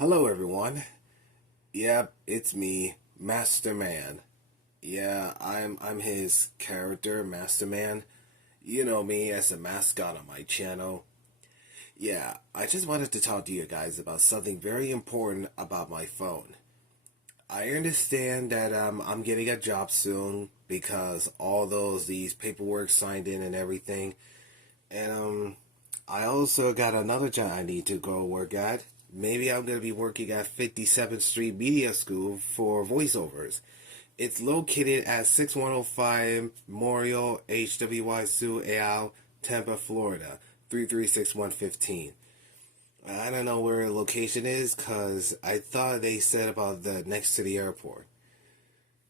Hello everyone. Yep, it's me, Master Man. Yeah, I'm his character, Master Man. You know me as a mascot on my channel. Yeah, I just wanted to talk to you guys about something very important about my phone. I understand that I'm getting a job soon because all these paperwork signed in and everything. And I also got another job I need to go work at. Maybe I'm going to be working at 57th Street Media School for voiceovers. It's located at 6105 Memorial HWY Sue Al, Tampa, Florida, 33615. I don't know where the location is because I thought they said about the next to the airport.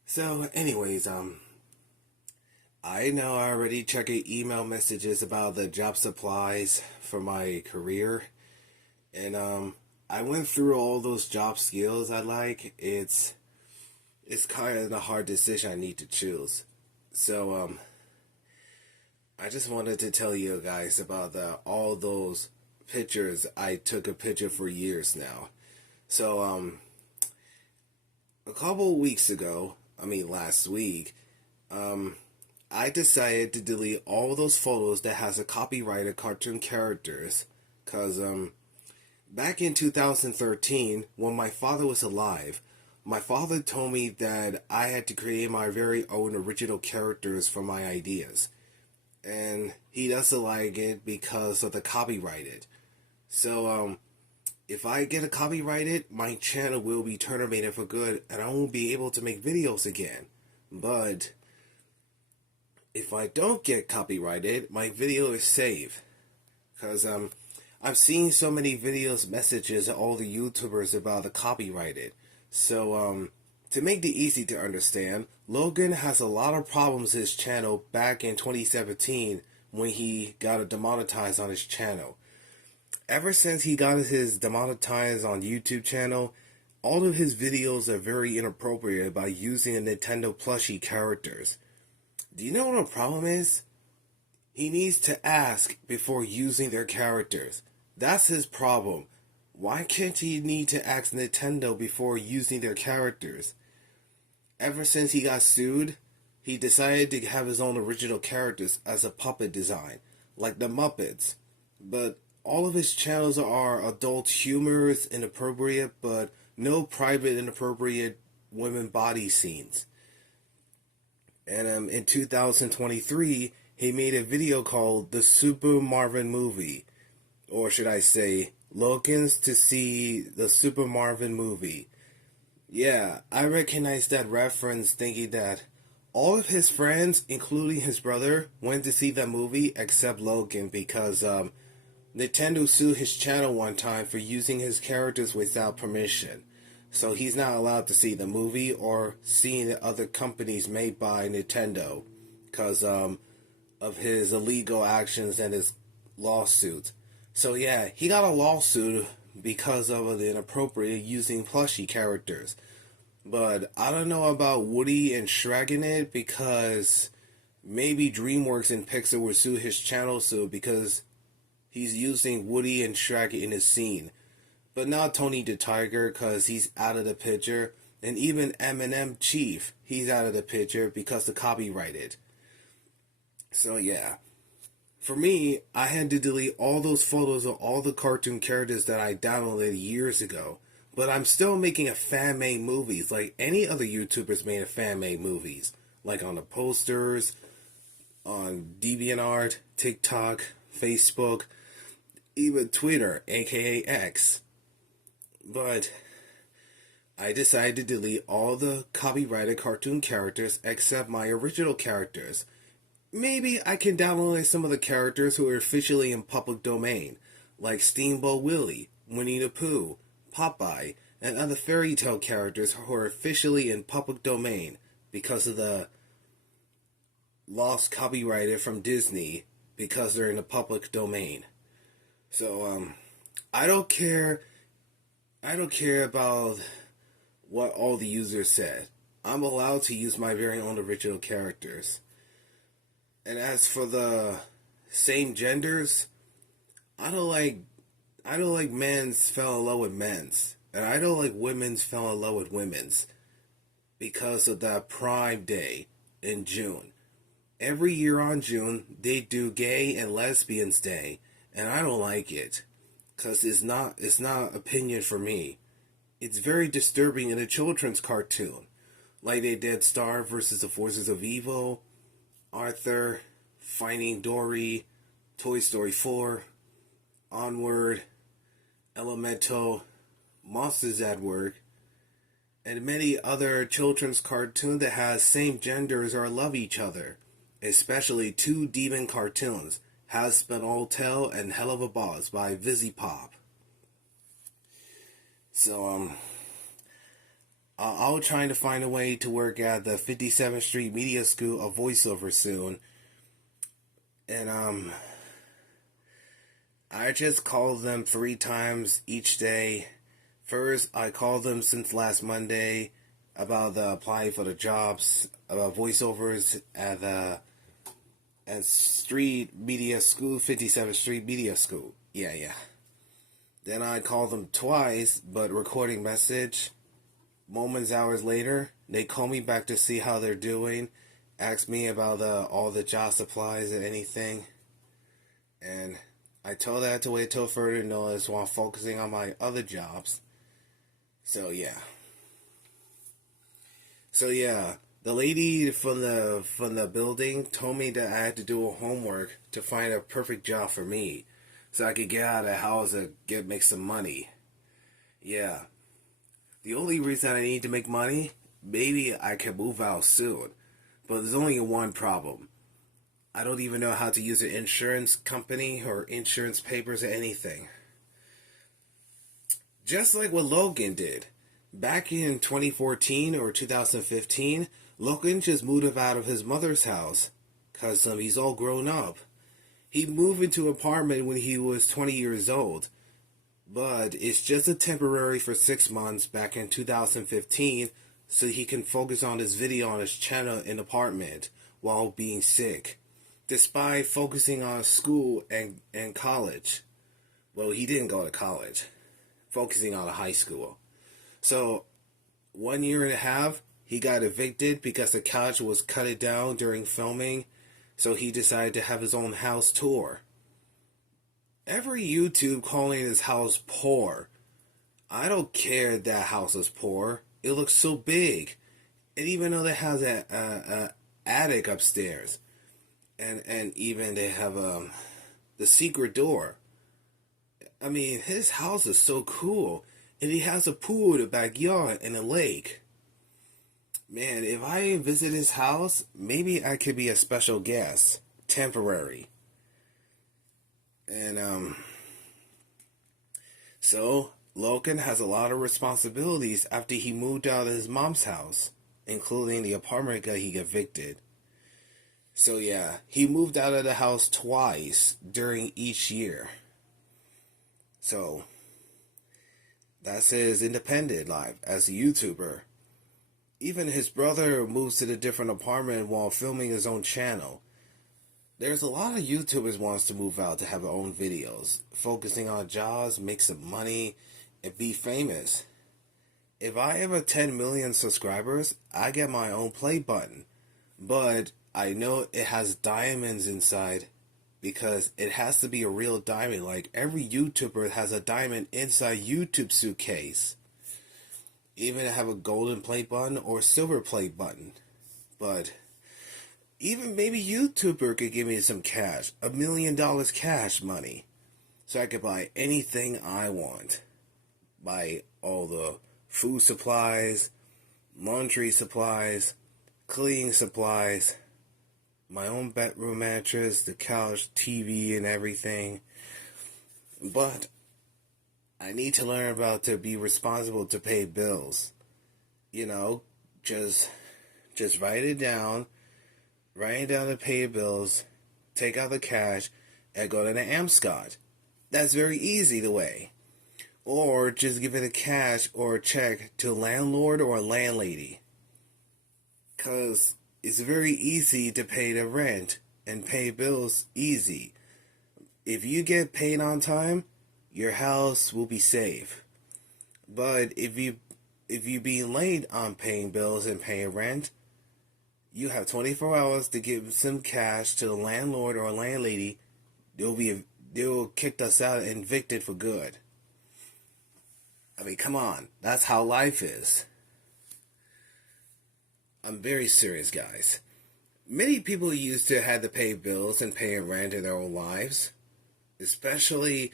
So, anyways, I know I already checked email messages about the job supplies for my career, and I went through all those job skills I like. It's kind of a hard decision I need to choose. So I just wanted to tell you guys about all those pictures I took a picture for years now. So a couple weeks ago, last week, I decided to delete all those photos that has a copyrighted cartoon characters, cause back in 2013, when my father was alive, my father told me that I had to create my very own original characters for my ideas. And he doesn't like it because of the copyrighted. So, if I get a copyrighted, my channel will be terminated for good and I won't be able to make videos again. But if I don't get copyrighted, my video is safe. Because I've seen so many videos, messages, of all the YouTubers about the copyrighted. So, to make it easy to understand, Logan has a lot of problems with his channel back in 2017 when he got demonetized on his channel. Ever since he got his demonetized on YouTube channel, all of his videos are very inappropriate by using the Nintendo plushie characters. Do you know what the problem is? He needs to ask before using their characters. That's his problem. Why can't he need to ask Nintendo before using their characters? Ever since he got sued, he decided to have his own original characters as a puppet design, like the Muppets. But all of his channels are adult humorous, inappropriate, but no private inappropriate women body scenes. And in 2023, he made a video called The Super Marvin Movie. Or should I say, Logan's to see the Super Marvin Movie. Yeah, I recognize that reference thinking that all of his friends, including his brother, went to see that movie except Logan because Nintendo sued his channel one time for using his characters without permission. So he's not allowed to see the movie or seeing the other companies made by Nintendo because of his illegal actions and his lawsuit. So yeah, he got a lawsuit because of the inappropriate using plushie characters. But I don't know about Woody and Shrek in it because maybe DreamWorks and Pixar will sue his channel soon because he's using Woody and Shrek in his scene. But not Tony the Tiger because he's out of the picture. And even Eminem Chief, he's out of the picture because the copyrighted. So yeah. For me, I had to delete all those photos of all the cartoon characters that I downloaded years ago. But I'm still making a fan-made movies like any other YouTubers made a fan-made movies. Like on the posters, on DeviantArt, TikTok, Facebook, even Twitter, aka X. But I decided to delete all the copyrighted cartoon characters except my original characters. Maybe I can download some of the characters who are officially in public domain, like Steamboat Willie, Winnie the Pooh, Popeye, and other fairy tale characters who are officially in public domain because of the lost copyrighted from Disney because they're in the public domain. So I don't care about what all the users said. I'm allowed to use my very own original characters. And as for the same genders, I don't like men's fell in love with men's. And I know like women's fell in love with women's because of that Prime Day in June. Every year on June, they do Gay and Lesbians Day, and I don't like it because it's not opinion for me. It's very disturbing in a children's cartoon, like they did Star versus the Forces of Evil, Arthur, Finding Dory, Toy Story 4, Onward, Elemental, Monsters at Work, and many other children's cartoons that has same genders or love each other. Especially two demon cartoons, Has Been All Tell and Hell of a Boss by Vizzy Pop. So I'll try to find a way to work at the 57th Street Media School of voiceovers soon. And I just call them 3 times each day. First, I called them since last Monday about the applying for the jobs, about voiceovers at the Street Media School, 57th Street Media School. Yeah. Then I called them twice, but recording message. Moments, hours later, they call me back to see how they're doing, ask me about all the job supplies and anything. And I told that to wait till further notice while focusing on my other jobs. So yeah, the lady from the building told me that I had to do a homework to find a perfect job for me, so I could get out of the house and make some money. Yeah, the only reason I need to make money, maybe I can move out soon, but there's only one problem. I don't even know how to use an insurance company or insurance papers or anything. Just like what Logan did. Back in 2014 or 2015, Logan just moved out of his mother's house because he's all grown up. He moved into an apartment when he was 20 years old, but it's just a temporary for 6 months back in 2015 so he can focus on his video on his channel in apartment while being sick, despite focusing on school and college. Well, he didn't go to college. Focusing on a high school. So, 1 year and a half, he got evicted because the couch was cut down during filming, so he decided to have his own house tour. Every YouTube calling his house poor. I don't care that house is poor. It looks so big. And even though it has a attic upstairs, and even they have the secret door. I mean, his house is so cool. And he has a pool in the backyard and a lake. Man, if I visit his house, maybe I could be a special guest. Temporary. And, so, Logan has a lot of responsibilities after he moved out of his mom's house, including the apartment that he evicted. So yeah, he moved out of the house twice during each year. So, that's his independent life as a YouTuber. Even his brother moves to the different apartment while filming his own channel. There's a lot of YouTubers wants to move out to have their own videos, focusing on jobs, make some money, and be famous. If I have 10 million subscribers, I get my own play button. But I know it has diamonds inside because it has to be a real diamond. Like every YouTuber has a diamond inside YouTube suitcase. Even have a golden play button or silver play button. But even maybe YouTuber could give me some cash, $1 million cash money, so I could buy anything I want. Buy all the food supplies, laundry supplies, cleaning supplies, my own bedroom mattress, the couch, TV, and everything. But I need to learn about to be responsible to pay bills. You know, just write it down to pay bills, take out the cash, and go to the Amscot. That's very easy the way. Or just give it a cash or a check to a landlord or a landlady. Because it's very easy to pay the rent and pay bills easy. If you get paid on time, your house will be safe. But if you be late on paying bills and paying rent, you have 24 hours to give some cash to the landlord or landlady. They'll kick us out and evicted for good. I mean, come on. That's how life is. I'm very serious, guys. Many people used to have to pay bills and pay rent in their own lives. Especially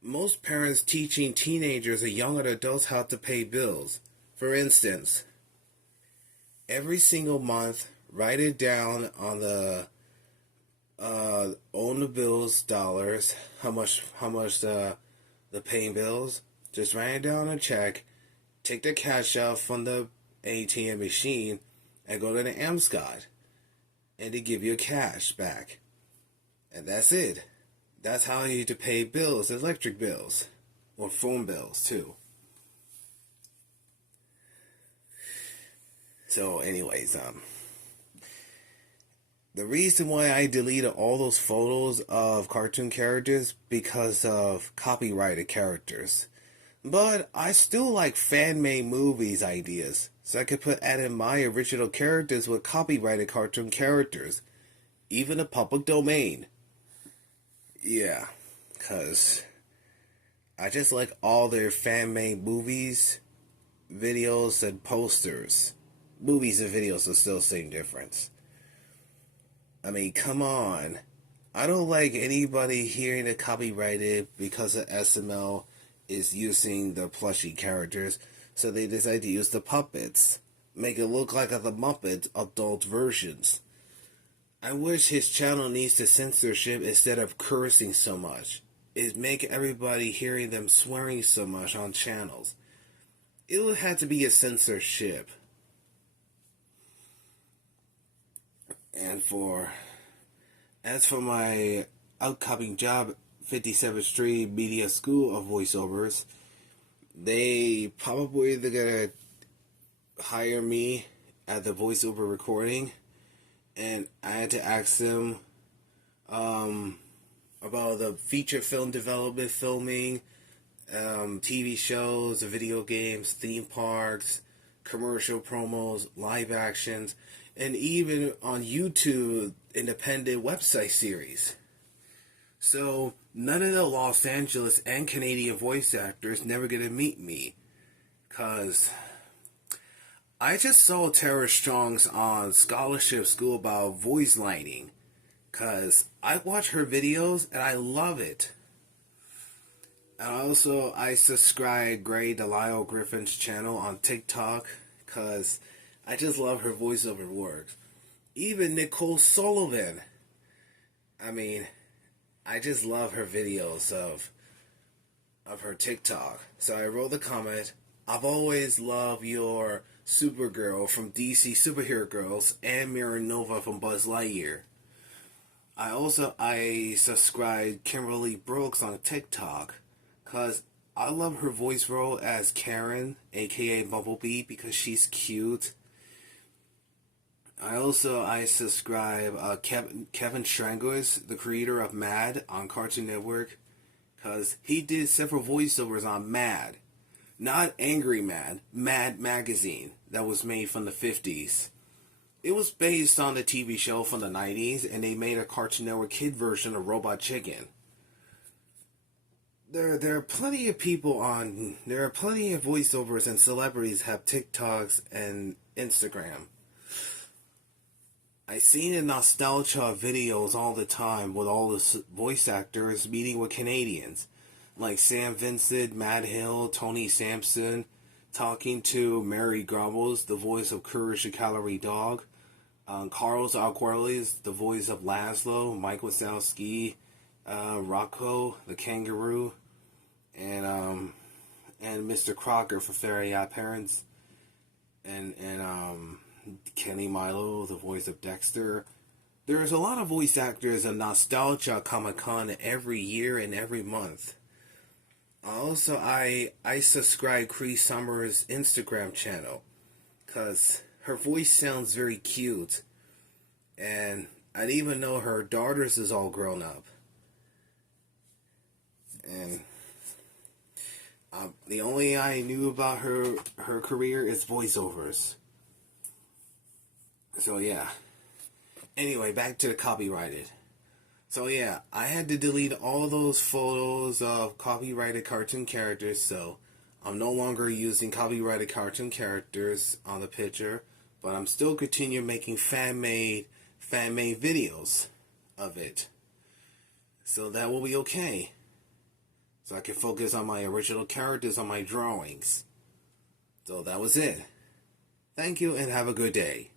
most parents teaching teenagers or young adults how to pay bills. For instance, every single month, write it down on the own the bills dollars. How much the paying bills. Just write it down on a check. Take the cash out from the ATM machine and go to the Amscot, and they give you cash back, and that's it. That's how you need to pay bills, electric bills, or phone bills too. So, anyways, the reason why I deleted all those photos of cartoon characters because of copyrighted characters. But I still like fan-made movies ideas, so I could add in my original characters with copyrighted cartoon characters, even the public domain. Yeah, cause I just like all their fan-made movies, videos, and posters. Movies and videos are still the same difference. I mean, come on. I don't like anybody hearing it copyrighted because of SML is using the plushie characters, so they decide to use the puppets. Make it look like the Muppets adult versions. I wish his channel needs to censorship instead of cursing so much. It make everybody hearing them swearing so much on channels. It would have to be a censorship. And as for my upcoming job, 57th Street Media School of Voiceovers, they probably they're gonna hire me at the voiceover recording, and I had to ask them about the feature film development, filming, TV shows, video games, theme parks, commercial promos, live actions, and even on YouTube, independent website series. So none of the Los Angeles and Canadian voice actors never get to meet me, cause I just saw Tara Strong's on Scholarship School about voice lining, cause I watch her videos and I love it. And also, I subscribe Gray Delisle Griffin's channel on TikTok, cause I just love her voiceover work. Even Nicole Sullivan. I mean, I just love her videos of her TikTok. So I wrote the comment, I've always loved your Supergirl from DC Superhero Girls and Mirror Nova from Buzz Lightyear. I subscribe Kimberly Brooks on TikTok because I love her voice role as Karen, aka Bumblebee, because she's cute. I subscribe Kevin Strangos, the creator of Mad on Cartoon Network, because he did several voiceovers on Mad. Not Angry Mad, Mad Magazine, that was made from the 50s. It was based on the TV show from the 90s, and they made a Cartoon Network kid version of Robot Chicken. There are plenty of voiceovers and celebrities have TikToks and Instagram. I seen in nostalgia videos all the time with all the voice actors meeting with Canadians, like Sam Vincent, Matt Hill, Tony Sampson, talking to Mary Grumbles, the voice of Courage the Calorie Dog, Carlos Alguelles, the voice of Laszlo, Mike Wazowski, Rocco the Kangaroo, and Mr. Crocker for Fairy Odd Parents, and Kenny Milo, the voice of Dexter. There's a lot of voice actors at Nostalgia Comic Con every year and every month. Also, I subscribe Cree Summers' Instagram channel because her voice sounds very cute, and I didn't even know her daughters is all grown up. And The only I knew about her career is voiceovers. So yeah. Anyway, back to the copyrighted. So yeah, I had to delete all those photos of copyrighted cartoon characters, so I'm no longer using copyrighted cartoon characters on the picture, but I'm still continue making fan-made videos of it. So that will be okay. So I can focus on my original characters on my drawings. So that was it. Thank you and have a good day.